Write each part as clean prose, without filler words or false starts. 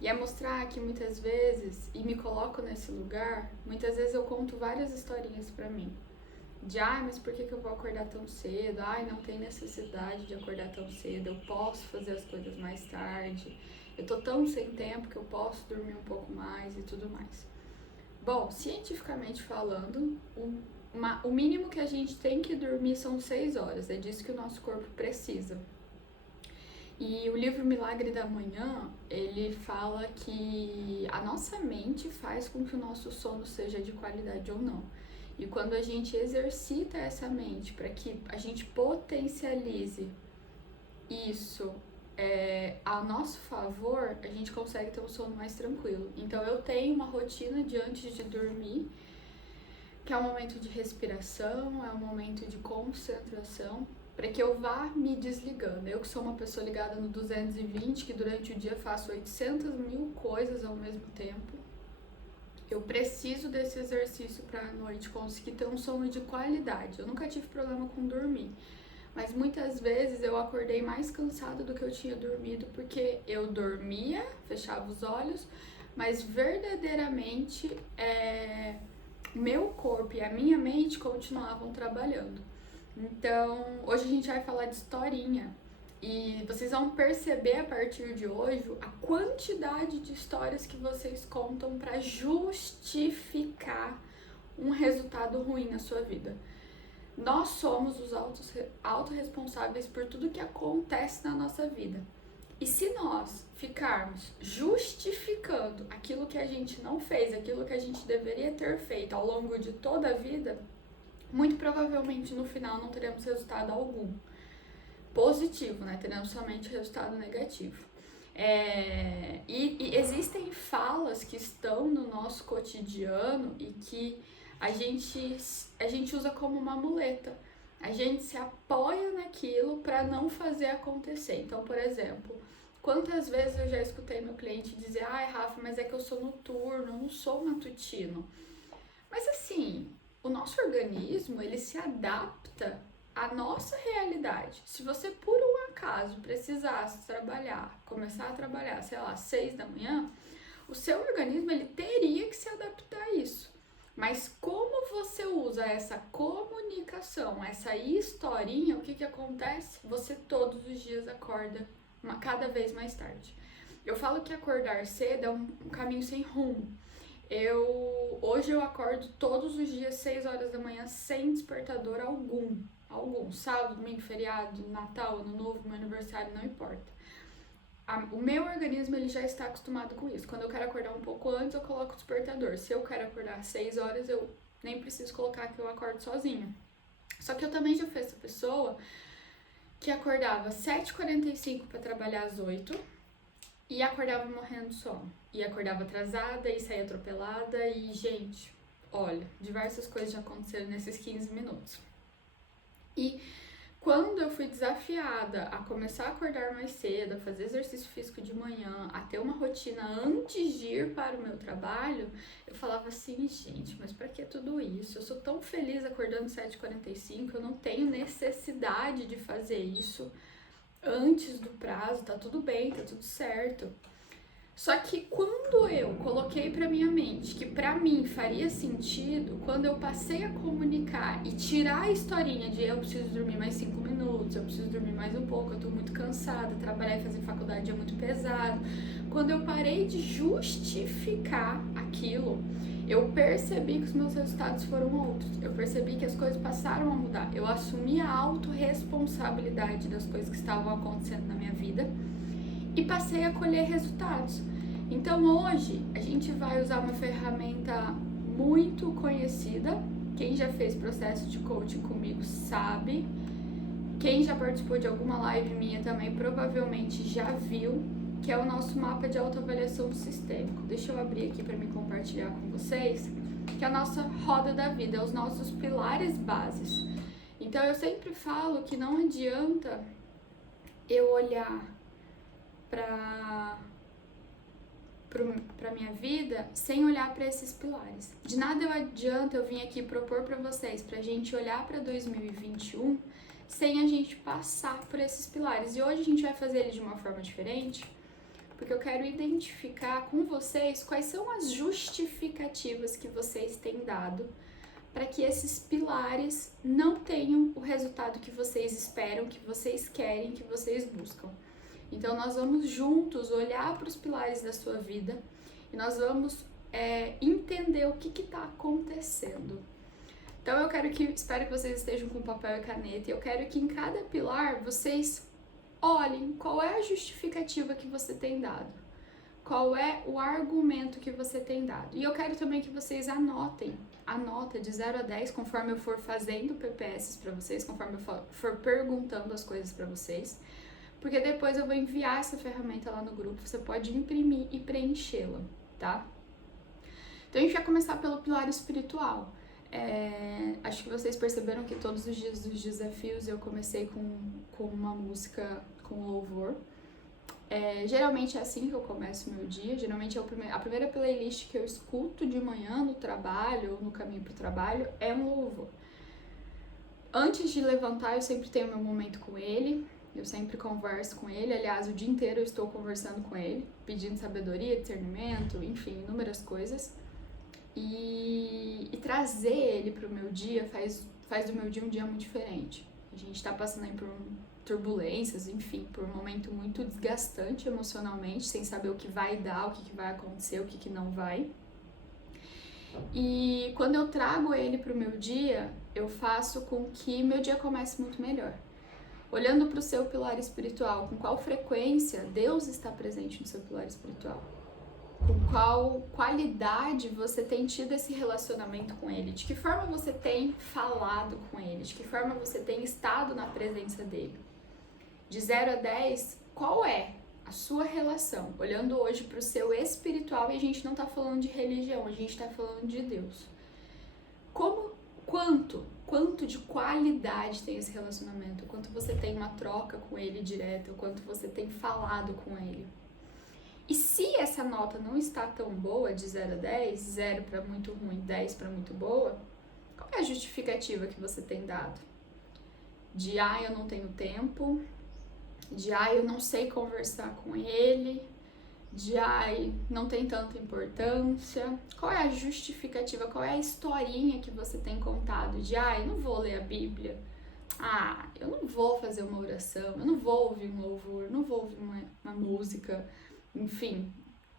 E é mostrar que muitas vezes, e me coloco nesse lugar, muitas vezes eu conto várias historinhas pra mim. De, mas por que eu vou acordar tão cedo? Não tem necessidade de acordar tão cedo, eu posso fazer as coisas mais tarde. Eu tô tão sem tempo que eu posso dormir um pouco mais e tudo mais. Bom, cientificamente falando, o mínimo que a gente tem que dormir são 6 horas. É disso que o nosso corpo precisa. E o livro Milagre da Manhã, ele fala que a nossa mente faz com que o nosso sono seja de qualidade ou não. E quando a gente exercita essa mente para que a gente potencialize isso a nosso favor, a gente consegue ter um sono mais tranquilo. Então eu tenho uma rotina de antes de dormir, que é um momento de respiração, é um momento de concentração, para que eu vá me desligando. Eu que sou uma pessoa ligada no 220, que durante o dia faço 800 mil coisas ao mesmo tempo, eu preciso desse exercício para à noite conseguir ter um sono de qualidade. Eu nunca tive problema com dormir, mas muitas vezes eu acordei mais cansada do que eu tinha dormido, porque eu dormia, fechava os olhos, mas verdadeiramente meu corpo e a minha mente continuavam trabalhando. Então, hoje a gente vai falar de historinha. E vocês vão perceber a partir de hoje a quantidade de histórias que vocês contam para justificar um resultado ruim na sua vida. Nós somos os autorresponsáveis por tudo que acontece na nossa vida. E se nós ficarmos justificando aquilo que a gente não fez, aquilo que a gente deveria ter feito ao longo de toda a vida, muito provavelmente no final não teremos resultado algum positivo, né? Teremos somente resultado negativo. E existem falas que estão no nosso cotidiano e que a gente usa como uma muleta. A gente se apoia naquilo para não fazer acontecer. Então, por exemplo, quantas vezes eu já escutei meu cliente dizer: Rafa, mas é que eu sou noturno, eu não sou matutino. Mas assim, o nosso organismo, ele se adapta à nossa realidade. Se você, por um acaso, precisasse começar a trabalhar, sei lá, 6 da manhã, o seu organismo, ele teria que se adaptar a isso. Mas como você usa essa comunicação, essa historinha, o que acontece? Você todos os dias acorda cada vez mais tarde. Eu falo que acordar cedo é um caminho sem rumo. Hoje eu acordo todos os dias 6 horas da manhã sem despertador algum. Sábado, domingo, feriado, Natal, Ano Novo, meu aniversário, não importa. O meu organismo, ele já está acostumado com isso. Quando eu quero acordar um pouco antes, eu coloco o despertador. Se eu quero acordar às 6 horas, eu nem preciso colocar, que eu acordo sozinha. Só que eu também já fui essa pessoa que acordava às 7h45 para trabalhar às 8 e acordava morrendo de sono. E acordava atrasada e saía atropelada e, gente, olha, diversas coisas já aconteceram nesses 15 minutos. E quando eu fui desafiada a começar a acordar mais cedo, a fazer exercício físico de manhã, a ter uma rotina antes de ir para o meu trabalho, eu falava assim: gente, mas para que tudo isso? Eu sou tão feliz acordando 7h45, eu não tenho necessidade de fazer isso antes do prazo, tá tudo bem, tá tudo certo. Só que quando eu coloquei pra minha mente que pra mim faria sentido, quando eu passei a comunicar e tirar a historinha de eu preciso dormir mais 5 minutos, eu preciso dormir mais um pouco, eu tô muito cansada, trabalhar e fazer faculdade é muito pesado. Quando eu parei de justificar aquilo, eu percebi que os meus resultados foram outros. Eu percebi que as coisas passaram a mudar. Eu assumi a autorresponsabilidade das coisas que estavam acontecendo na minha vida e passei a colher resultados. Então hoje a gente vai usar uma ferramenta muito conhecida. Quem já fez processo de coaching comigo sabe. Quem já participou de alguma live minha também provavelmente já viu, que é o nosso mapa de autoavaliação sistêmico. Deixa eu abrir aqui para me compartilhar com vocês, que é a nossa roda da vida, os nossos pilares bases. Então eu sempre falo que não adianta eu olhar para minha vida sem olhar para esses pilares. De nada adianta eu vir aqui propor para vocês pra gente olhar para 2021 sem a gente passar por esses pilares. E hoje a gente vai fazer ele de uma forma diferente, porque eu quero identificar com vocês quais são as justificativas que vocês têm dado para que esses pilares não tenham o resultado que vocês esperam, que vocês querem, que vocês buscam. Então nós vamos juntos olhar para os pilares da sua vida e nós vamos entender o que está acontecendo. Então eu espero que vocês estejam com papel e caneta, e eu quero que em cada pilar vocês olhem qual é a justificativa que você tem dado, qual é o argumento que você tem dado. E eu quero também que vocês anotem a nota de 0 a 10 conforme eu for fazendo PPS para vocês, conforme eu for perguntando as coisas para vocês, porque depois eu vou enviar essa ferramenta lá no grupo, você pode imprimir e preenchê-la, tá? Então a gente vai começar pelo pilar espiritual. Acho que vocês perceberam que todos os dias dos desafios eu comecei com uma música com louvor. Geralmente é assim que eu começo o meu dia, geralmente a primeira playlist que eu escuto de manhã no trabalho ou no caminho para o trabalho é um louvor. Antes de levantar eu sempre tenho meu momento com ele, eu sempre converso com ele, aliás o dia inteiro eu estou conversando com ele, pedindo sabedoria, discernimento, enfim, inúmeras coisas. E trazer ele para o meu dia faz do meu dia um dia muito diferente. A gente está passando aí por turbulências, enfim, por um momento muito desgastante emocionalmente, sem saber o que vai dar, o que vai acontecer, o que não vai. E quando eu trago ele para o meu dia, eu faço com que meu dia comece muito melhor. Olhando para o seu pilar espiritual, com qual frequência Deus está presente no seu pilar espiritual? Com qual qualidade você tem tido esse relacionamento com ele? De que forma você tem falado com ele? De que forma você tem estado na presença dele? De 0 a 10, qual é a sua relação? Olhando hoje para o seu espiritual, e a gente não está falando de religião, a gente está falando de Deus. Quanto de qualidade tem esse relacionamento? O quanto você tem uma troca com ele direta? O quanto você tem falado com ele? E se essa nota não está tão boa, de 0 a 10, 0 para muito ruim, 10 para muito boa, qual é a justificativa que você tem dado? De eu não tenho tempo, de eu não sei conversar com ele, de não tem tanta importância. Qual é a justificativa, qual é a historinha que você tem contado? De eu não vou ler a Bíblia, eu não vou fazer uma oração, eu não vou ouvir um louvor, eu não vou ouvir uma música, enfim,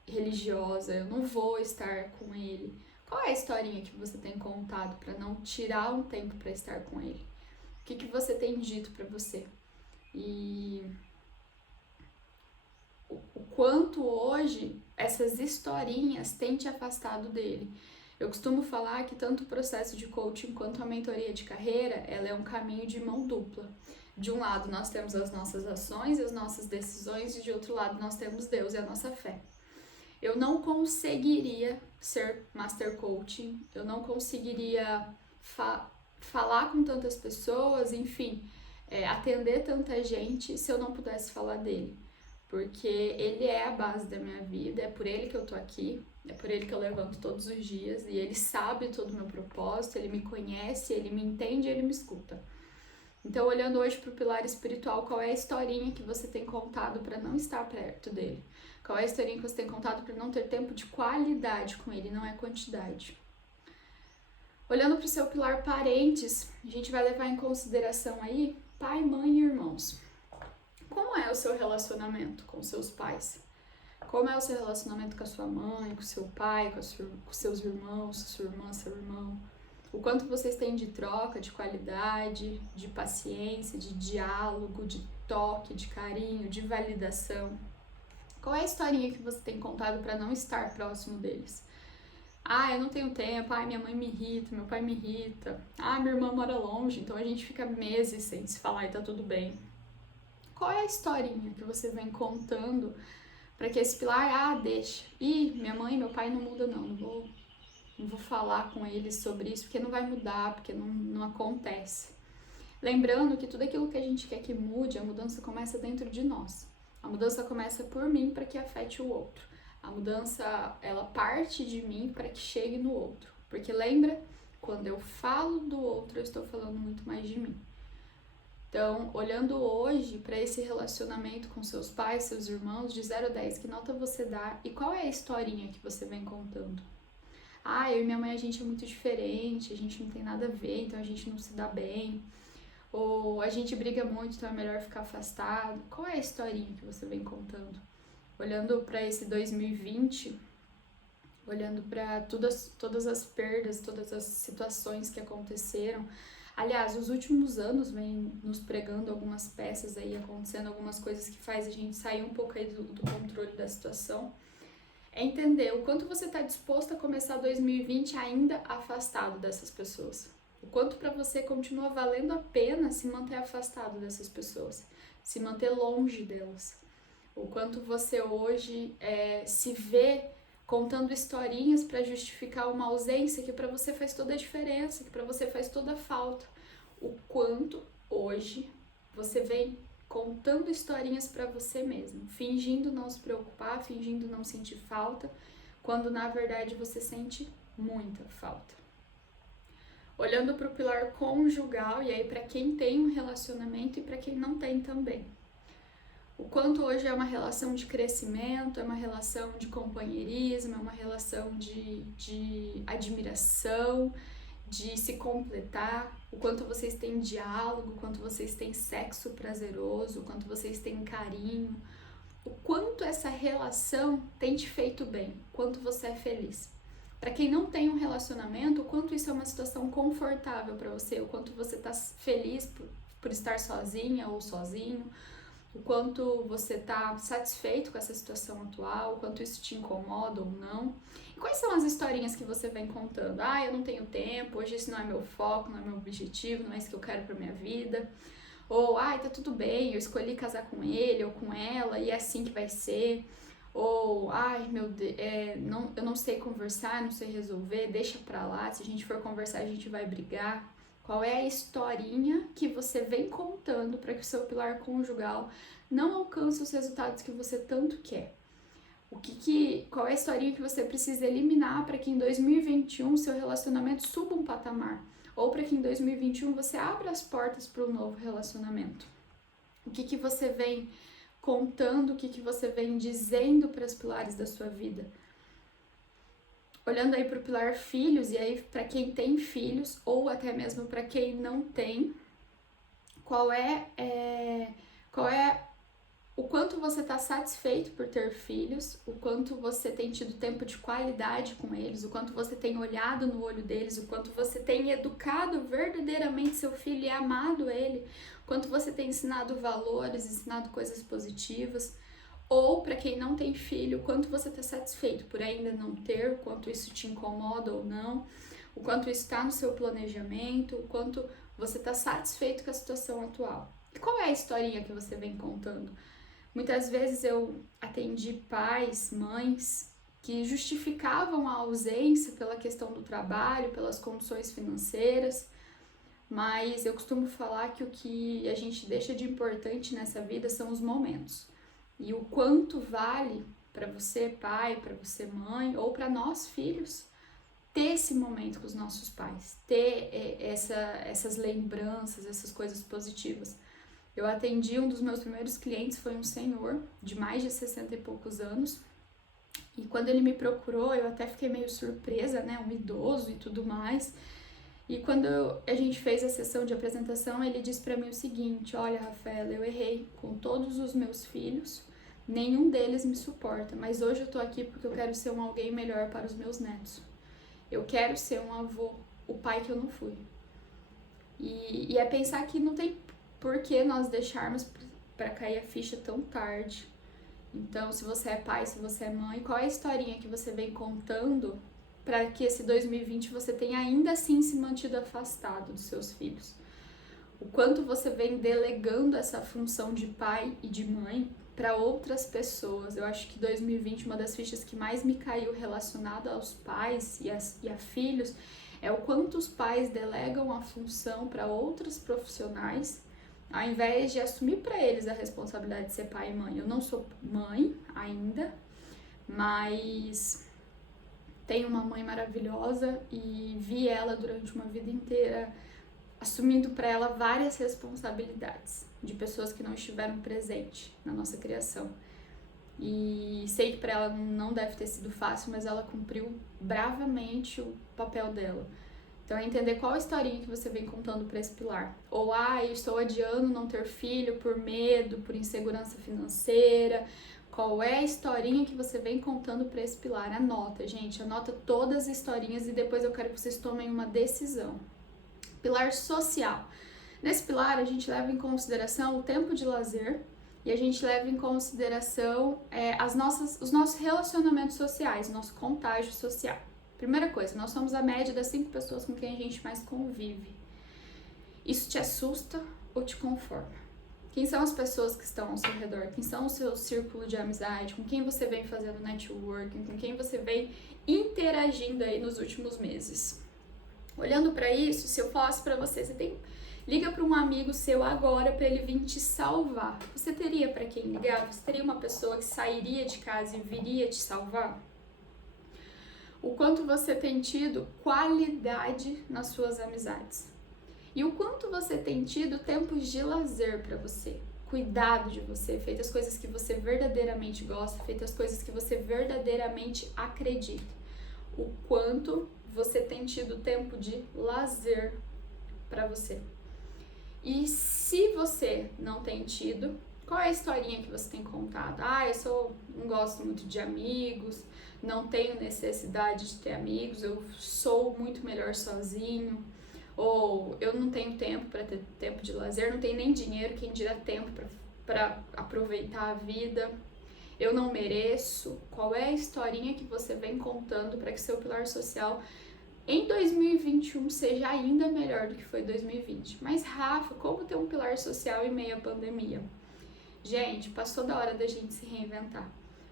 religiosa, eu não vou estar com ele. Qual é a historinha que você tem contado para não tirar um tempo para estar com ele? O que você tem dito para você? E o quanto hoje essas historinhas têm te afastado dele. Eu costumo falar que tanto o processo de coaching quanto a mentoria de carreira, ela é um caminho de mão dupla. De um lado nós temos as nossas ações e as nossas decisões, e de outro lado nós temos Deus e a nossa fé. Eu não conseguiria ser master coaching, eu não conseguiria falar com tantas pessoas, enfim, atender tanta gente se eu não pudesse falar dele. Porque ele é a base da minha vida, é por ele que eu tô aqui, é por ele que eu levanto todos os dias, e ele sabe todo o meu propósito, ele me conhece, ele me entende, ele me escuta. Então, olhando hoje para o pilar espiritual, qual é a historinha que você tem contado para não estar perto dele? Qual é a historinha que você tem contado para não ter tempo de qualidade com ele, não é quantidade? Olhando para o seu pilar parentes, a gente vai levar em consideração aí pai, mãe e irmãos. Como é o seu relacionamento com seus pais? Como é o seu relacionamento com a sua mãe, com seu pai, com seus irmãos, sua irmã, seu irmão? O quanto vocês têm de troca, de qualidade, de paciência, de diálogo, de toque, de carinho, de validação? Qual é a historinha que você tem contado para não estar próximo deles? Eu não tenho tempo, minha mãe me irrita, meu pai me irrita, minha irmã mora longe, então a gente fica meses sem se falar e tá tudo bem. Qual é a historinha que você vem contando para que esse pilar, deixa, minha mãe e meu pai não mudam não vou falar com eles sobre isso, porque não vai mudar, porque não acontece. Lembrando que tudo aquilo que a gente quer que mude, a mudança começa dentro de nós. A mudança começa por mim para que afete o outro. A mudança, ela parte de mim para que chegue no outro. Porque lembra, quando eu falo do outro, eu estou falando muito mais de mim. Então, olhando hoje para esse relacionamento com seus pais, seus irmãos, de 0 a 10, que nota você dá e qual é a historinha que você vem contando? Ah, eu e minha mãe, a gente é muito diferente, a gente não tem nada a ver, então a gente não se dá bem. Ou a gente briga muito, então é melhor ficar afastado. Qual é a historinha que você vem contando? Olhando para esse 2020, olhando para todas as perdas, todas as situações que aconteceram. Aliás, os últimos anos vêm nos pregando algumas peças aí, acontecendo algumas coisas que faz a gente sair um pouco aí do controle da situação. É entender o quanto você está disposto a começar 2020 ainda afastado dessas pessoas. O quanto para você continua valendo a pena se manter afastado dessas pessoas, se manter longe delas. O quanto você hoje se vê contando historinhas para justificar uma ausência que para você faz toda a diferença, que para você faz toda a falta. O quanto hoje você vem contando historinhas para você mesmo, fingindo não se preocupar, fingindo não sentir falta, quando na verdade você sente muita falta. Olhando para o pilar conjugal, e aí para quem tem um relacionamento e para quem não tem também. O quanto hoje é uma relação de crescimento, é uma relação de companheirismo, é uma relação de admiração, de se completar, o quanto vocês têm diálogo, o quanto vocês têm sexo prazeroso, o quanto vocês têm carinho, o quanto essa relação tem te feito bem, o quanto você é feliz. Para quem não tem um relacionamento, o quanto isso é uma situação confortável para você, o quanto você está feliz por estar sozinha ou sozinho, o quanto você está satisfeito com essa situação atual, o quanto isso te incomoda ou não. E quais são as historinhas que você vem contando? Ah, eu não tenho tempo, hoje isso não é meu foco, não é meu objetivo, não é isso que eu quero para minha vida. Ou, ai, tá tudo bem, eu escolhi casar com ele ou com ela e é assim que vai ser. Ou, ai, meu Deus, eu não sei conversar, não sei resolver, deixa pra lá, se a gente for conversar a gente vai brigar. Qual é a historinha que você vem contando para que o seu pilar conjugal não alcance os resultados que você tanto quer? Qual é a historinha que você precisa eliminar para que em 2021 seu relacionamento suba um patamar? Ou para que em 2021 você abra as portas para um novo relacionamento? O que você vem contando, o que você vem dizendo para os pilares da sua vida? Olhando aí para o pilar filhos, e aí para quem tem filhos, ou até mesmo para quem não tem, qual é o quanto você está satisfeito por ter filhos, o quanto você tem tido tempo de qualidade com eles, o quanto você tem olhado no olho deles, o quanto você tem educado verdadeiramente seu filho e amado ele, o quanto você tem ensinado valores, ensinado coisas positivas. Ou para quem não tem filho, o quanto você está satisfeito por ainda não ter, o quanto isso te incomoda ou não, o quanto isso está no seu planejamento, o quanto você está satisfeito com a situação atual. E qual é a historinha que você vem contando? Muitas vezes eu atendi pais, mães que justificavam a ausência pela questão do trabalho, pelas condições financeiras, mas eu costumo falar que o que a gente deixa de importante nessa vida são os momentos. E o quanto vale para você, pai, para você, mãe, ou para nós, filhos, ter esse momento com os nossos pais, ter essas lembranças, essas coisas positivas. Eu atendi, um dos meus primeiros clientes foi um senhor de mais de 60 e poucos anos, e quando ele me procurou, eu até fiquei meio surpresa, né, um idoso e tudo mais. E quando a gente fez a sessão de apresentação, ele disse para mim o seguinte: olha, Rafaela, eu errei com todos os meus filhos, nenhum deles me suporta, mas hoje eu tô aqui porque eu quero ser um alguém melhor para os meus netos. Eu quero ser um avô, o pai que eu não fui. E é pensar que não tem por que nós deixarmos para cair a ficha tão tarde. Então, se você é pai, se você é mãe, qual é a historinha que você vem contando para que esse 2020 você tenha ainda assim se mantido afastado dos seus filhos? O quanto você vem delegando essa função de pai e de mãe para outras pessoas. Eu acho que 2020, uma das fichas que mais me caiu relacionada aos pais e a filhos, é o quanto os pais delegam a função para outros profissionais, ao invés de assumir para eles a responsabilidade de ser pai e mãe. Eu não sou mãe ainda, mas tenho uma mãe maravilhosa e vi ela durante uma vida inteira assumindo para ela várias responsabilidades de pessoas que não estiveram presentes na nossa criação. E sei que para ela não deve ter sido fácil, mas ela cumpriu bravamente o papel dela. Então é entender qual a historinha que você vem contando para esse pilar. Ou, eu estou adiando não ter filho por medo, por insegurança financeira. Qual é a historinha que você vem contando para esse pilar? Anota, gente, anota todas as historinhas e depois eu quero que vocês tomem uma decisão. Pilar social. Nesse pilar a gente leva em consideração o tempo de lazer e a gente leva em consideração os nossos relacionamentos sociais, nosso contágio social. Primeira coisa, nós somos a média das 5 pessoas com quem a gente mais convive. Isso te assusta ou te conforma? Quem são as pessoas que estão ao seu redor? Quem são o seu círculo de amizade? Com quem você vem fazendo networking? Com quem você vem interagindo aí nos últimos meses? Olhando para isso, se eu falasse para você, liga para um amigo seu agora para ele vir te salvar. Você teria para quem ligar? Você teria uma pessoa que sairia de casa e viria te salvar? O quanto você tem tido qualidade nas suas amizades? E o quanto você tem tido tempos de lazer para você? Cuidado de você, feito as coisas que você verdadeiramente gosta, feito as coisas que você verdadeiramente acredita. O quanto você tem tido tempo de lazer para você. E se você não tem tido, qual é a historinha que você tem contado? Eu não gosto muito de amigos, não tenho necessidade de ter amigos, eu sou muito melhor sozinho, ou eu não tenho tempo para ter tempo de lazer, não tenho nem dinheiro, quem dirá tempo para aproveitar a vida, eu não mereço. Qual é a historinha que você vem contando para que seu pilar social em 2021 seja ainda melhor do que foi 2020? Mas Rafa, como ter um pilar social em meio à pandemia? Gente, passou da hora da gente se reinventar.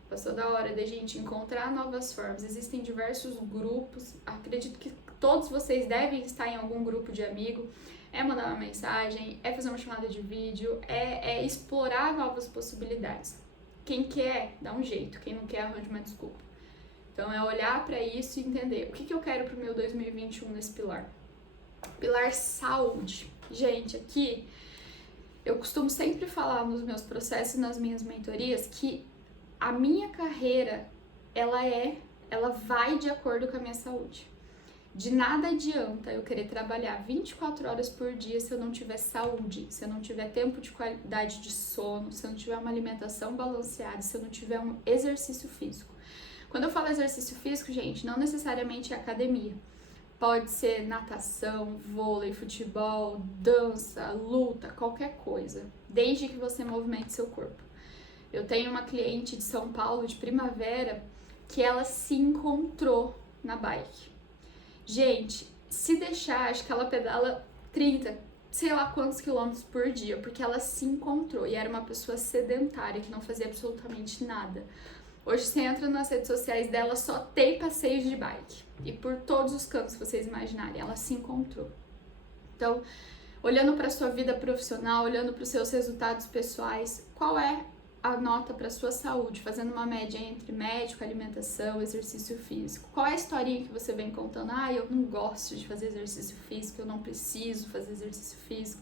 Passou da hora da gente encontrar novas formas. Existem diversos grupos, acredito que todos vocês devem estar em algum grupo de amigo. É mandar uma mensagem, é fazer uma chamada de vídeo, é explorar novas possibilidades. Quem quer, dá um jeito. Quem não quer, arranja uma desculpa. Então é olhar para isso e entender o que eu quero pro meu 2021 nesse pilar. Pilar saúde. Gente, aqui eu costumo sempre falar nos meus processos e nas minhas mentorias que a minha carreira, ela vai de acordo com a minha saúde. De nada adianta eu querer trabalhar 24 horas por dia se eu não tiver saúde, se eu não tiver tempo de qualidade de sono, se eu não tiver uma alimentação balanceada, se eu não tiver um exercício físico. Quando eu falo exercício físico, gente, não necessariamente é academia. Pode ser natação, vôlei, futebol, dança, luta, qualquer coisa, desde que você movimente seu corpo. Eu tenho uma cliente de São Paulo, de Primavera, que ela se encontrou na bike. Gente, se deixar, acho que ela pedala 30, sei lá quantos quilômetros por dia, porque ela se encontrou e era uma pessoa sedentária que não fazia absolutamente nada. Hoje você entra nas redes sociais dela, só tem passeios de bike. E por todos os cantos que vocês imaginarem, ela se encontrou. Então, olhando para a sua vida profissional, olhando para os seus resultados pessoais, qual é a nota para a sua saúde? Fazendo uma média entre médico, alimentação, exercício físico. Qual é a historinha que você vem contando? Eu não gosto de fazer exercício físico, eu não preciso fazer exercício físico.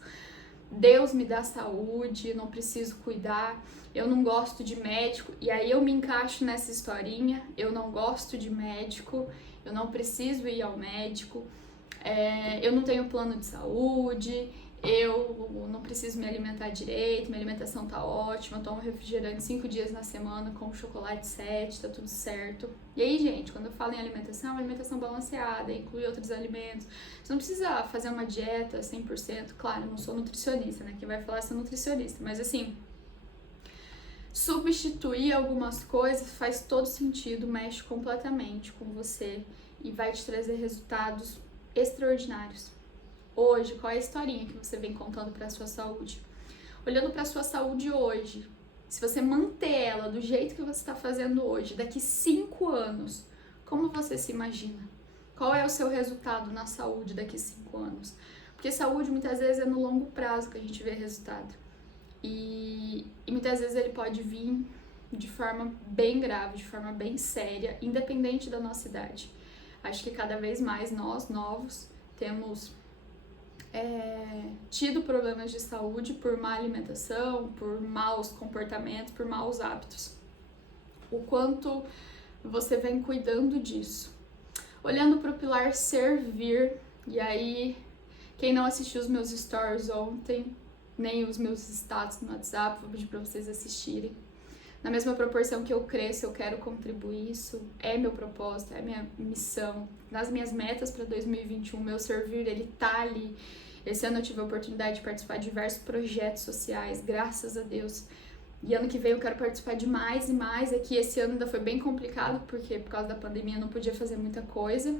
Deus me dá saúde, não preciso cuidar, eu não gosto de médico, e aí eu me encaixo nessa historinha, eu não gosto de médico, eu não preciso ir ao médico, eu não tenho plano de saúde, eu não preciso me alimentar direito, minha alimentação tá ótima, eu tomo refrigerante 5 dias na semana, como chocolate 7, tá tudo certo. E aí, gente, quando eu falo em alimentação balanceada, inclui outros alimentos. Você não precisa fazer uma dieta 100%, claro, eu não sou nutricionista, né? Quem vai falar é ser nutricionista, mas assim, substituir algumas coisas faz todo sentido, mexe completamente com você e vai te trazer resultados extraordinários. Hoje, qual é a historinha que você vem contando para a sua saúde? Olhando para a sua saúde hoje, se você manter ela do jeito que você está fazendo hoje, daqui 5 anos, como você se imagina? Qual é o seu resultado na saúde daqui 5 anos? Porque saúde muitas vezes é no longo prazo que a gente vê resultado. E muitas vezes ele pode vir de forma bem grave, de forma bem séria, independente da nossa idade. Acho que cada vez mais nós, novos, temos tido problemas de saúde por má alimentação, por maus comportamentos, por maus hábitos. O quanto você vem cuidando disso. Olhando para o pilar servir, e aí, quem não assistiu os meus stories ontem, nem os meus status no WhatsApp, vou pedir para vocês assistirem. Na mesma proporção que eu cresço, eu quero contribuir, isso é meu propósito, é minha missão. Nas minhas metas para 2021, meu servir, ele tá ali. Esse ano eu tive a oportunidade de participar de diversos projetos sociais, graças a Deus. E ano que vem eu quero participar de mais e mais. É que esse ano ainda foi bem complicado, porque por causa da pandemia eu não podia fazer muita coisa.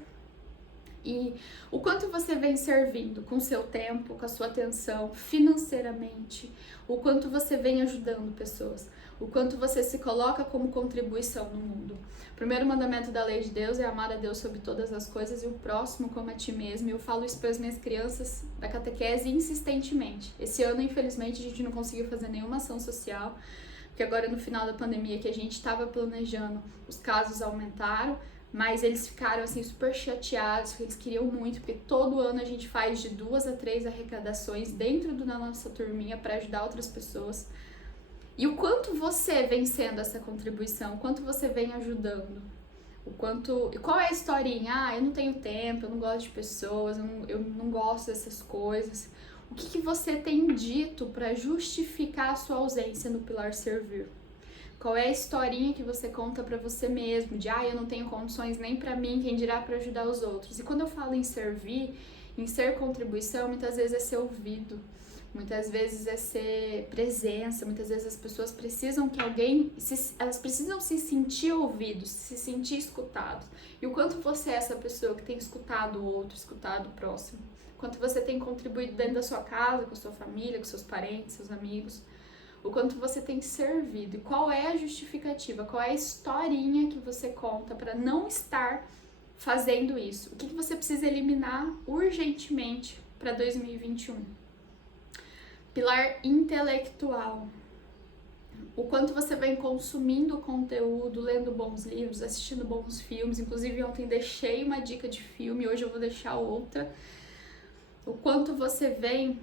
E o quanto você vem servindo com o seu tempo, com a sua atenção, financeiramente, o quanto você vem ajudando pessoas, o quanto você se coloca como contribuição no mundo. O primeiro mandamento da lei de Deus é amar a Deus sobre todas as coisas e o próximo como a ti mesmo. E eu falo isso para as minhas crianças da catequese insistentemente. Esse ano, infelizmente, a gente não conseguiu fazer nenhuma ação social, porque agora no final da pandemia que a gente estava planejando, os casos aumentaram. Mas eles ficaram assim super chateados, porque eles queriam muito, porque todo ano a gente faz de 2 a 3 arrecadações dentro da nossa turminha para ajudar outras pessoas. E o quanto você vem sendo essa contribuição, o quanto você vem ajudando, o quanto... E qual é a historinha? Ah, eu não tenho tempo, eu não gosto de pessoas, eu não gosto dessas coisas. O que você tem dito para justificar a sua ausência no pilar servir? Qual é a historinha que você conta pra você mesmo, de eu não tenho condições nem pra mim, quem dirá pra ajudar os outros. E quando eu falo em servir, em ser contribuição, muitas vezes é ser ouvido, muitas vezes é ser presença, muitas vezes as pessoas precisam que alguém, elas precisam se sentir ouvidos, se sentir escutados. E o quanto você é essa pessoa que tem escutado o outro, escutado o próximo, o quanto você tem contribuído dentro da sua casa, com a sua família, com seus parentes, seus amigos. O quanto você tem servido e qual é a justificativa, qual é a historinha que você conta para não estar fazendo isso. O que você precisa eliminar urgentemente para 2021? Pilar intelectual. O quanto você vem consumindo conteúdo, lendo bons livros, assistindo bons filmes. Inclusive ontem deixei uma dica de filme, hoje eu vou deixar outra. O quanto você vem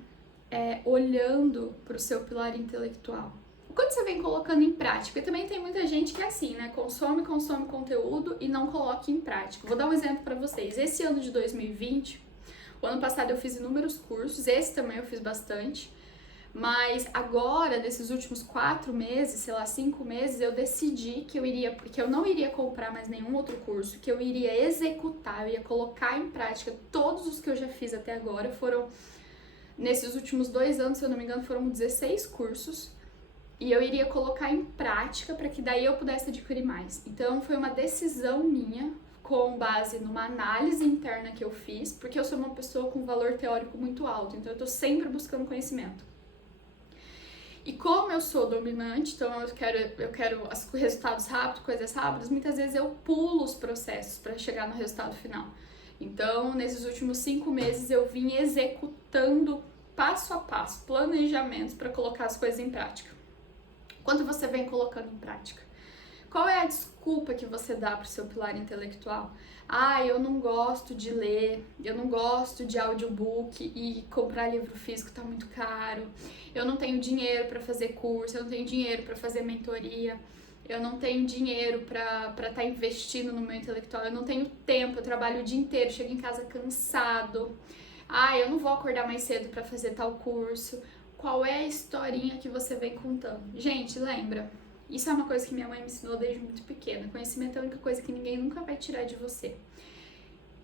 olhando para o seu pilar intelectual. O quanto você vem colocando em prática? Porque também tem muita gente que é assim, né? Consome conteúdo e não coloca em prática. Vou dar um exemplo para vocês. Esse ano de 2020, o ano passado eu fiz inúmeros cursos, esse também eu fiz bastante, mas agora, nesses últimos 4 meses, sei lá, 5 meses, eu decidi que porque eu não iria comprar mais nenhum outro curso, que eu iria executar, eu ia colocar em prática todos os que eu já fiz até agora. Nesses últimos 2 anos, se eu não me engano, foram 16 cursos e eu iria colocar em prática para que daí eu pudesse adquirir mais. Então, foi uma decisão minha, com base numa análise interna que eu fiz, porque eu sou uma pessoa com valor teórico muito alto, então eu tô sempre buscando conhecimento. E como eu sou dominante, então eu quero os resultados rápidos, coisas rápidas, muitas vezes eu pulo os processos para chegar no resultado final. Então, nesses últimos 5 meses, eu vim executando passo a passo, planejamentos para colocar as coisas em prática. Quanto você vem colocando em prática? Qual é a desculpa que você dá para o seu pilar intelectual? Eu não gosto de ler, eu não gosto de audiobook e comprar livro físico tá muito caro, eu não tenho dinheiro para fazer curso, eu não tenho dinheiro para fazer mentoria, eu não tenho dinheiro para estar investindo no meu intelectual, eu não tenho tempo, eu trabalho o dia inteiro, chego em casa cansado, eu não vou acordar mais cedo para fazer tal curso. Qual é a historinha que você vem contando? Gente, lembra, isso é uma coisa que minha mãe me ensinou desde muito pequena, conhecimento é a única coisa que ninguém nunca vai tirar de você.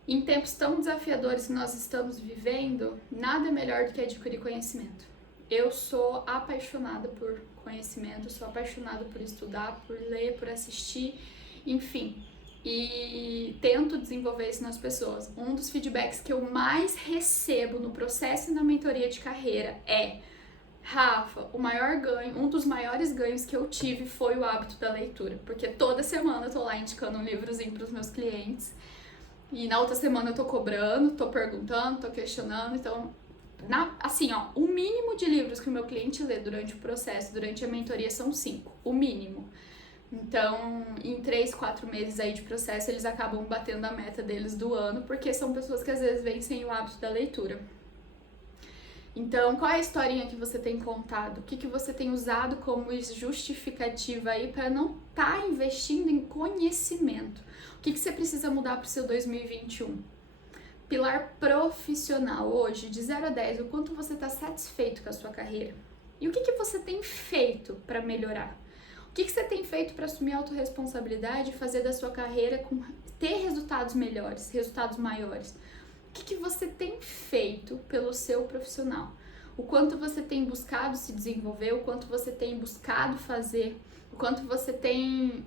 Em tempos tão desafiadores que nós estamos vivendo, nada é melhor do que adquirir conhecimento. Eu sou apaixonada por conhecimento, sou apaixonada por estudar, por ler, por assistir, enfim, e tento desenvolver isso nas pessoas. Um dos feedbacks que eu mais recebo no processo e na mentoria de carreira é: Rafa, um dos maiores ganhos que eu tive foi o hábito da leitura, porque toda semana eu tô lá indicando um livrozinho pros meus clientes, e na outra semana eu tô cobrando, tô perguntando, tô questionando, então... o mínimo de livros que o meu cliente lê durante o processo, durante a mentoria, são 5, o mínimo. Então, em 3, 4 meses aí de processo, eles acabam batendo a meta deles do ano, porque são pessoas que às vezes vêm sem o hábito da leitura. Então, qual é a historinha que você tem contado? O que você tem usado como justificativa aí para não estar investindo em conhecimento? O que você precisa mudar para o seu 2021? Pilar profissional hoje, de 0 a 10, o quanto você está satisfeito com a sua carreira? E o que você tem feito para melhorar? O que você tem feito para assumir a autorresponsabilidade e fazer da sua carreira ter resultados melhores, resultados maiores? O que você tem feito pelo seu profissional? O quanto você tem buscado se desenvolver, o quanto você tem buscado fazer, o quanto você tem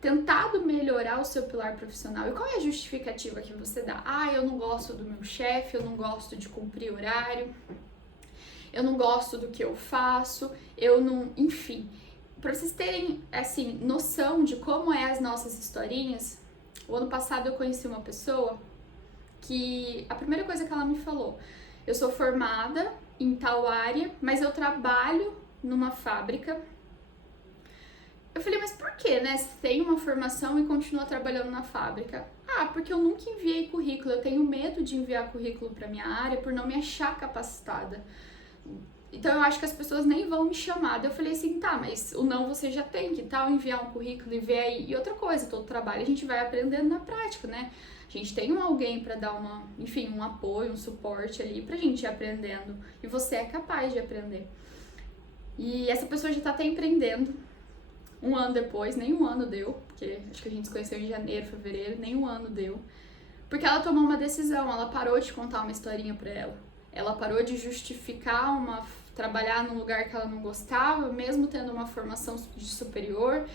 tentado melhorar o seu pilar profissional. E qual é a justificativa que você dá? Ah, eu não gosto do meu chefe, eu não gosto de cumprir horário, eu não gosto do que eu faço, eu não... Enfim, para vocês terem, assim, noção de como é as nossas historinhas, o ano passado eu conheci uma pessoa que a primeira coisa que ela me falou, eu sou formada em tal área, mas eu trabalho numa fábrica. Eu falei, mas por que, né? Você tem uma formação e continua trabalhando na fábrica? Ah, porque eu nunca enviei currículo, eu tenho medo de enviar currículo para minha área por não me achar capacitada. Então eu acho que as pessoas nem vão me chamar. Eu falei assim, tá, mas o não você já tem, que tal enviar um currículo e ver aí? E outra coisa, todo trabalho a gente vai aprendendo na prática, né? A gente tem alguém para dar um apoio, um suporte ali pra gente ir aprendendo. E você é capaz de aprender. E essa pessoa já tá até empreendendo. Um ano depois, nem um ano deu, porque acho que a gente se conheceu em janeiro, fevereiro, nem um ano deu. Porque ela tomou uma decisão, ela parou de contar uma historinha pra ela. Ela parou de justificar trabalhar num lugar que ela não gostava, mesmo tendo uma formação de superior.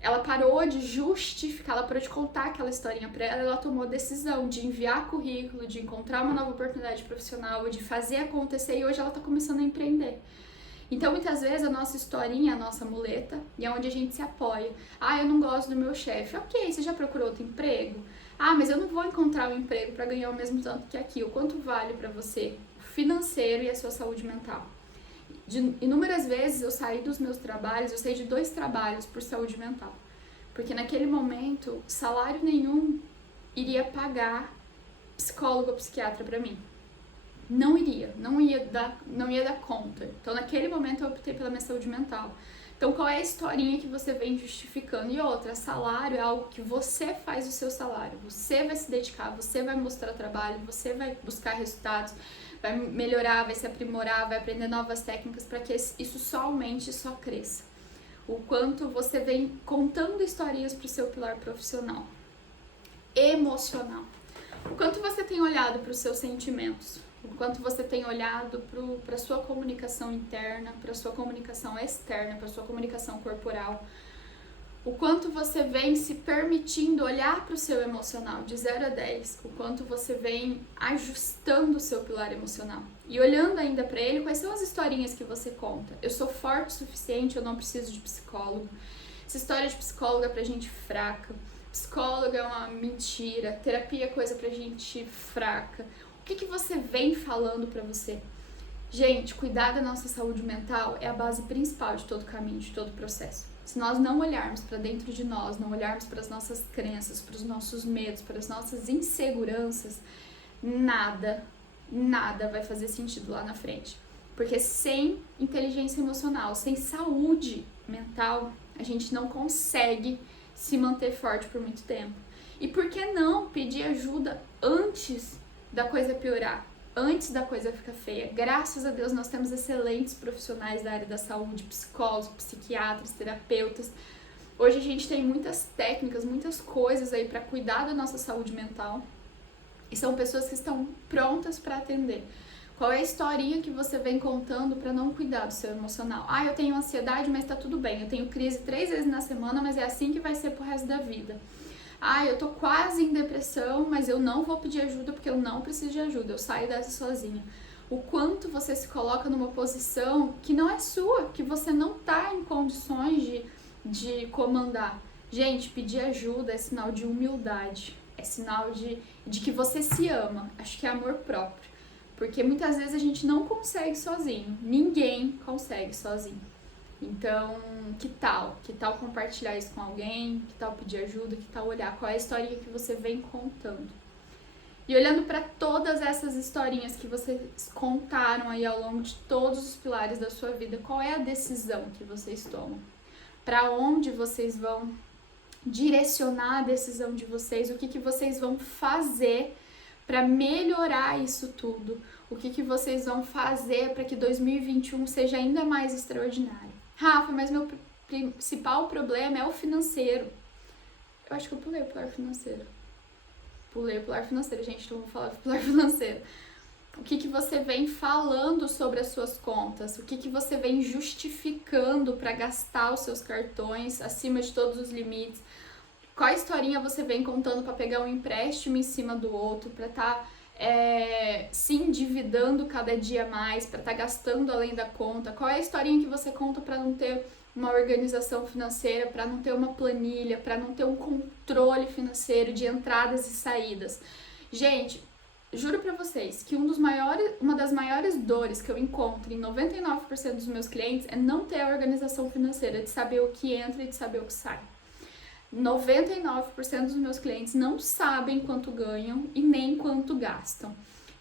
Ela parou de justificar, ela parou de contar aquela historinha pra ela, ela tomou a decisão de enviar currículo, de encontrar uma nova oportunidade profissional, de fazer acontecer, e hoje ela tá começando a empreender. Então, muitas vezes, a nossa historinha é a nossa muleta e é onde a gente se apoia. Ah, eu não gosto do meu chefe. Ok, você já procurou outro emprego? Ah, mas eu não vou encontrar um emprego para ganhar o mesmo tanto que aqui. O quanto vale para você o financeiro e a sua saúde mental? De inúmeras vezes eu saí dos meus trabalhos, eu saí de 2 trabalhos por saúde mental. Porque naquele momento, salário nenhum iria pagar psicólogo ou psiquiatra para mim. Não ia dar conta. Então, naquele momento, eu optei pela minha saúde mental. Então, qual é a historinha que você vem justificando? E outra, salário é algo que você faz o seu salário. Você vai se dedicar, você vai mostrar trabalho, você vai buscar resultados, vai melhorar, vai se aprimorar, vai aprender novas técnicas para que isso só aumente e só cresça. O quanto você vem contando historinhas para o seu pilar profissional. Emocional. O quanto você tem olhado para os seus sentimentos. O quanto você tem olhado para a sua comunicação interna, para a sua comunicação externa, para a sua comunicação corporal. O quanto você vem se permitindo olhar para o seu emocional, de 0 a 10. O quanto você vem ajustando o seu pilar emocional. E olhando ainda para ele, quais são as historinhas que você conta? Eu sou forte o suficiente, eu não preciso de psicólogo. Essa história de psicólogo é pra gente fraca. Psicólogo é uma mentira. Terapia é coisa pra gente fraca. O que você vem falando pra você? Gente, cuidar da nossa saúde mental é a base principal de todo o caminho, de todo o processo. Se nós não olharmos para dentro de nós, não olharmos para as nossas crenças, para os nossos medos, para as nossas inseguranças, nada vai fazer sentido lá na frente. Porque sem inteligência emocional, sem saúde mental, a gente não consegue se manter forte por muito tempo. E por que não pedir ajuda antes da coisa piorar, antes da coisa ficar feia? Graças a Deus nós temos excelentes profissionais da área da saúde, psicólogos, psiquiatras, terapeutas. Hoje a gente tem muitas técnicas, muitas coisas aí para cuidar da nossa saúde mental. E são pessoas que estão prontas para atender. Qual é a historinha que você vem contando para não cuidar do seu emocional? Ah, eu tenho ansiedade, mas tá tudo bem. Eu tenho crise 3 vezes na semana, mas é assim que vai ser pro resto da vida. Ah, eu tô quase em depressão, mas eu não vou pedir ajuda porque eu não preciso de ajuda. Eu saio dessa sozinha. O quanto você se coloca numa posição que não é sua, que você não tá em condições de comandar. Gente, pedir ajuda é sinal de humildade. É sinal de que você se ama. Acho que é amor próprio. Porque muitas vezes a gente não consegue sozinho. Ninguém consegue sozinho. Então, que tal? Que tal compartilhar isso com alguém? Que tal pedir ajuda? Que tal olhar qual é a historinha que você vem contando? E olhando para todas essas historinhas que vocês contaram aí ao longo de todos os pilares da sua vida, qual é a decisão que vocês tomam? Para onde vocês vão direcionar a decisão de vocês? O que vocês vão fazer para melhorar isso tudo? O que vocês vão fazer para que 2021 seja ainda mais extraordinário? Rafa, mas meu principal problema é o financeiro. Eu acho que eu pulei o pilar financeiro. Pulei o pilar financeiro, gente, então vou falar do pilar financeiro. O que você vem falando sobre as suas contas? O que você vem justificando para gastar os seus cartões acima de todos os limites? Qual historinha você vem contando para pegar um empréstimo em cima do outro, para estar se endividando cada dia mais, para estar gastando além da conta? Qual é a historinha que você conta para não ter uma organização financeira, para não ter uma planilha, para não ter um controle financeiro de entradas e saídas? Gente, juro pra vocês que uma das maiores dores que eu encontro em 99% dos meus clientes é não ter a organização financeira, de saber o que entra e de saber o que sai. 99% dos meus clientes não sabem quanto ganham e nem quanto gastam.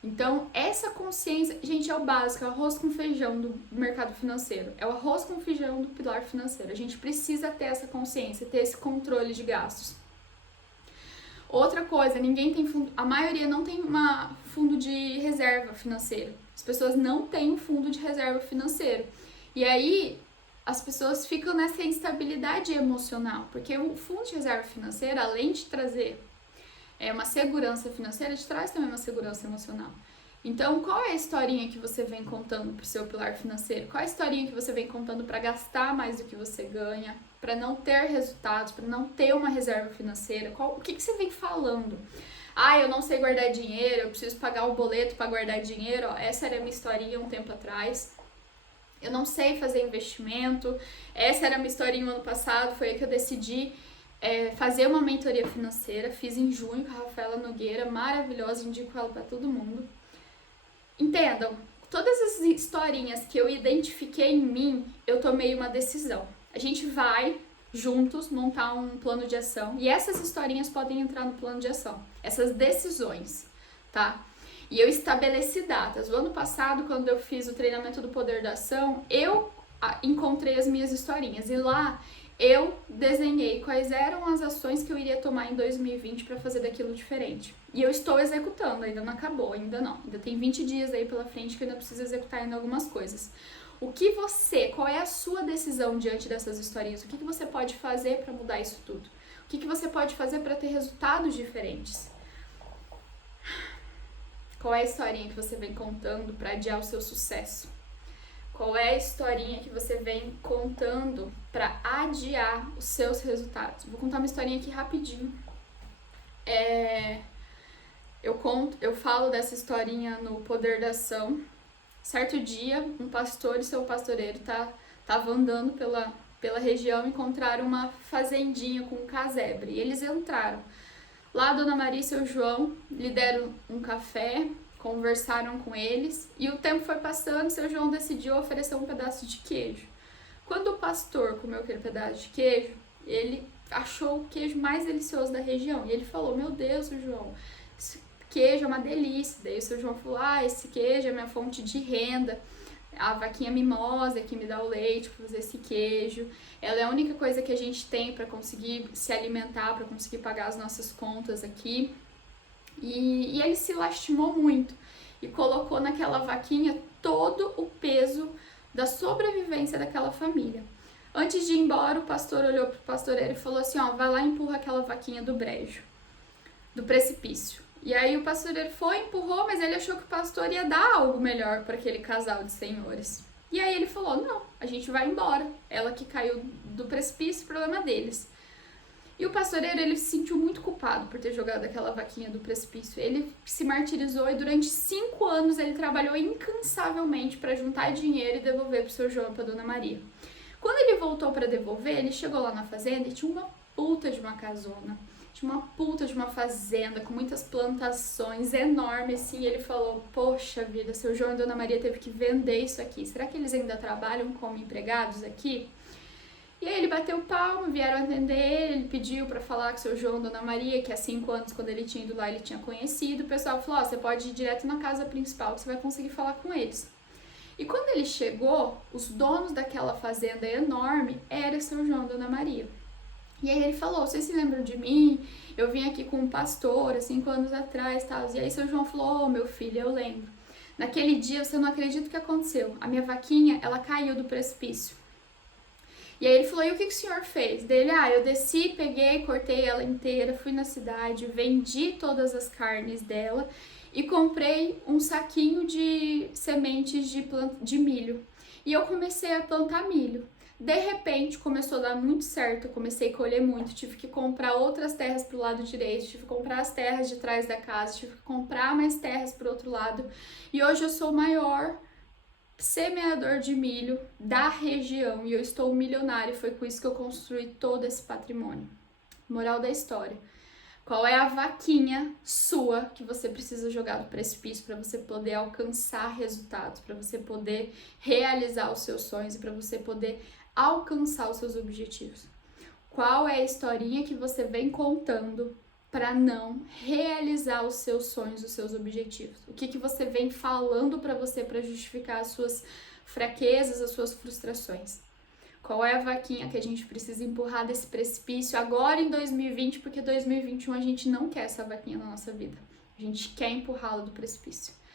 Então, essa consciência, gente, é o básico, é o arroz com feijão do mercado financeiro, é o arroz com feijão do pilar financeiro. A gente precisa ter essa consciência, ter esse controle de gastos. Outra coisa, ninguém tem fundo, a maioria não tem fundo de reserva financeiro. As pessoas não têm um fundo de reserva financeiro. E aí, as pessoas ficam nessa instabilidade emocional, porque o fundo de reserva financeira, além de trazer uma segurança financeira, te traz também uma segurança emocional. Então, qual é a historinha que você vem contando pro seu pilar financeiro? Qual é a historinha que você vem contando para gastar mais do que você ganha, para não ter resultados, para não ter uma reserva financeira? O que você vem falando? Ah, eu não sei guardar dinheiro, eu preciso pagar um boleto para guardar dinheiro. Ó, essa era a minha historinha um tempo atrás. Eu não sei fazer investimento. Essa era a minha historinha no ano passado, foi aí que eu decidi fazer uma mentoria financeira. Fiz em junho com a Rafaela Nogueira, maravilhosa, indico ela para todo mundo. Entendam, todas as historinhas que eu identifiquei em mim, eu tomei uma decisão. A gente vai juntos montar um plano de ação e essas historinhas podem entrar no plano de ação, essas decisões, tá? E eu estabeleci datas. O ano passado, quando eu fiz o treinamento do Poder da Ação, eu encontrei as minhas historinhas e lá eu desenhei quais eram as ações que eu iria tomar em 2020 para fazer daquilo diferente. E eu estou executando, ainda não acabou, ainda não. Ainda tem 20 dias aí pela frente que eu ainda preciso executar ainda algumas coisas. Qual é a sua decisão diante dessas historinhas? O que você pode fazer para mudar isso tudo? O que você pode fazer para ter resultados diferentes? Qual é a historinha que você vem contando para adiar o seu sucesso? Qual é a historinha que você vem contando para adiar os seus resultados? Vou contar uma historinha aqui rapidinho. Eu falo dessa historinha no Poder da Ação. Certo dia, um pastor e seu pastoreiro estavam andando pela região e encontraram uma fazendinha com um casebre. E eles entraram. Lá a Dona Maria e seu João lhe deram um café, conversaram com eles e o tempo foi passando, seu João decidiu oferecer um pedaço de queijo. Quando o pastor comeu aquele pedaço de queijo, ele achou o queijo mais delicioso da região e ele falou: meu Deus, seu João, esse queijo é uma delícia. Daí o seu João falou: esse queijo é minha fonte de renda, a vaquinha mimosa que me dá o leite para fazer esse queijo, ela é a única coisa que a gente tem para conseguir se alimentar, para conseguir pagar as nossas contas aqui. E ele se lastimou muito e colocou naquela vaquinha todo o peso da sobrevivência daquela família. Antes de ir embora, o pastor olhou pro pastoreiro e falou assim: vai lá e empurra aquela vaquinha do brejo, do precipício. E aí o pastoreiro foi, empurrou, mas ele achou que o pastor ia dar algo melhor para aquele casal de senhores. E aí ele falou: não, a gente vai embora. Ela que caiu do precipício, problema deles. E o pastoreiro, ele se sentiu muito culpado por ter jogado aquela vaquinha do precipício. Ele se martirizou e durante 5 anos ele trabalhou incansavelmente para juntar dinheiro e devolver pro seu João e pra Dona Maria. Quando ele voltou para devolver, ele chegou lá na fazenda e tinha uma puta de uma casona. Tinha uma puta de uma fazenda com muitas plantações enormes, assim. E ele falou: poxa vida, seu João e Dona Maria teve que vender isso aqui. Será que eles ainda trabalham como empregados aqui? E aí ele bateu palma, vieram atender ele pediu pra falar com o seu João e Dona Maria, que há 5 anos, quando ele tinha ido lá, ele tinha conhecido. O pessoal falou, ó, você pode ir direto na casa principal que você vai conseguir falar com eles. E quando ele chegou, os donos daquela fazenda enorme era seu João e Dona Maria. E aí ele falou, vocês se lembram de mim? Eu vim aqui com um pastor há 5 anos atrás, tal. E aí seu João falou, meu filho, eu lembro. Naquele dia, você não acredita o que aconteceu. A minha vaquinha, ela caiu do precipício. E aí ele falou, e o que o senhor fez? Dele, eu desci, peguei, cortei ela inteira, fui na cidade, vendi todas as carnes dela e comprei um saquinho de sementes de milho. E eu comecei a plantar milho. De repente, começou a dar muito certo, eu comecei a colher muito, tive que comprar outras terras pro lado direito, tive que comprar as terras de trás da casa, tive que comprar mais terras pro outro lado. E hoje eu sou o maior semeador de milho da região e eu estou milionário, foi com isso que eu construí todo esse patrimônio. Moral da história. Qual é a vaquinha sua que você precisa jogar do precipício para você poder alcançar resultados, para você poder realizar os seus sonhos e para você poder alcançar os seus objetivos? Qual é a historinha que você vem contando para não realizar os seus sonhos, os seus objetivos? O que você vem falando para você para justificar as suas fraquezas, as suas frustrações? Qual é a vaquinha que a gente precisa empurrar desse precipício agora em 2020, porque 2021 a gente não quer essa vaquinha na nossa vida. A gente quer empurrá-la do precipício.